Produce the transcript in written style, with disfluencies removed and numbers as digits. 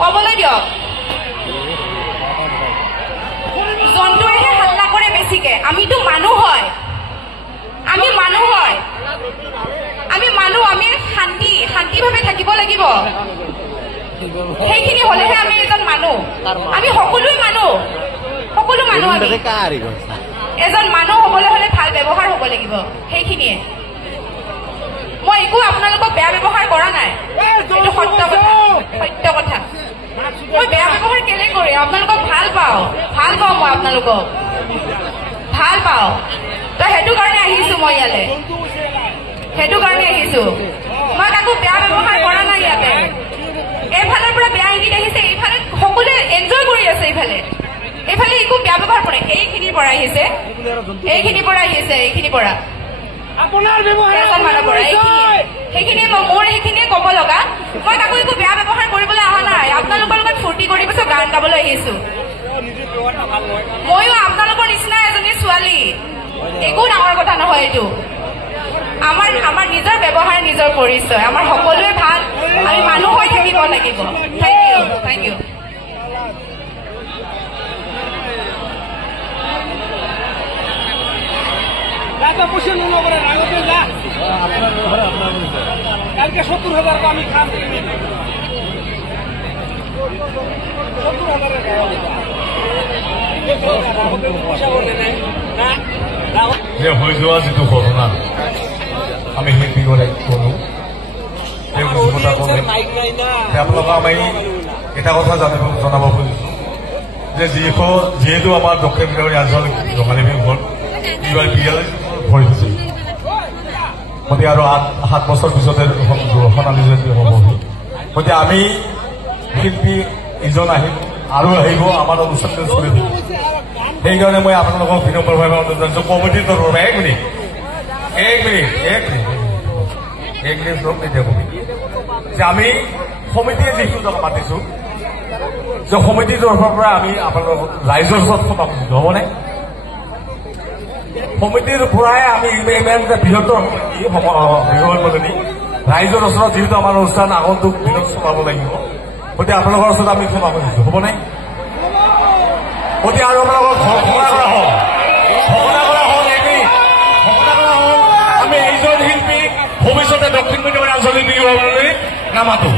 ক'বলৈ দিয়ক জন্তুৱেহে হাল্লা কৰে বেছিকে আমিতো মানুহ হয় আমি মানুহ হয় আমি শান্তিভাৱে থাকিব লাগিব সেইখিনি হলেহে আমি এজন মানুহ আমি সকলো মানুহ এজন মানুহ হবলৈ হলে ভাল ব্যৱহাৰ হ'ব লাগিব সেইখিনিয়ে মই একো আপোনালোকক বেয়া ব্যৱহাৰ কৰা নাই এইটো সত্য কথা মই বেয়া ব্যৱহাৰ কেলে কৰি আপোনালোকক ভাল পাওঁ মই আপোনালোকক ভাল পাওঁ তো সেইটো কাৰণে আহিছো মই ইয়ালে মই কাকো বেয়া ব্যৱহাৰ কৰা নাই ইয়াতে এইফালৰ পৰা বেয়া ইংগিত আহিছে এইফালে সকলোৱে এনজয় কৰি আছে এইফালে একো বেয়া ব্যৱহাৰ কৰে এইখিনিৰ পৰা আহিছে সেইখিনিয়ে ক'ব লগা মই কাকো একো বেয়া ব্যৱহাৰ কৰিবলৈ অহা নাই আপোনালোকৰ লগত ফূৰ্তি কৰি পিছত গান গাবলৈ আহিছো ময়ো আপোনালোকৰ নিচিনা এজনী ছোৱালী একো ডাঙৰ কথা নহয় এইটো আমাৰ নিজৰ ব্যৱহাৰ নিজৰ পৰিচয় আমাৰ সকলোৱে ভাল আমি মানুহ হৈ থাকিব লাগিব থেংক ইউ কালকে ৭০,০০০ আমি খাম যে হৈ যোৱা যিটো ঘটনা আমি সেই কৰো আপোনালোকক আমি এটা কথা জনাব খুজিছো যে যিহেতু আমাৰ দক্ষিণ বিভাগৰ ৰাজধানী ৰঙালী বিহু হ'ল এইবাৰ বিয়ালৈ ভৰি হৈছে গতিকে আৰু 7 বছৰ পিছতে সোণালী জয়ন্তী হ'বহি গতিকে আমি শিল্পী ইজন আহিম আৰু আহিব আমাৰ অনুষ্ঠানটো চলি থাকিব সেইকাৰণে মই আপোনালোকক বিনম্ৰভাৱে অনুৰোধ জনাইছো কমিটিৰ তৰফৰ পৰা এক মিনিট যে আমি সমিতিয়ে যিটো মাতিছো যে সমিতিৰ তৰফৰ পৰা আমি আপোনালোকক ৰাইজৰ ওচৰত ক্ষমা খুজিছো হ'বনে সমিতিৰ পৰাই আমি ইমান যে বৃহত্তৰ সমিতি ৰাইজৰ ওচৰত যিহেতু আমাৰ অনুষ্ঠান আগন্তুক দিনত চলাব লাগিব গতিকে আপোনালোকৰ ওচৰত আমি ক্ষমা খুজিছো হ'বনে গতিকে আৰু আপোনালোকৰ ঘোষণা কৰা হওক আমি এইজন শিল্পী ভৱিষ্যতে দক্ষিণ মিডিয়ামৰ আঞ্চলিক বিভাগলৈ নামাতো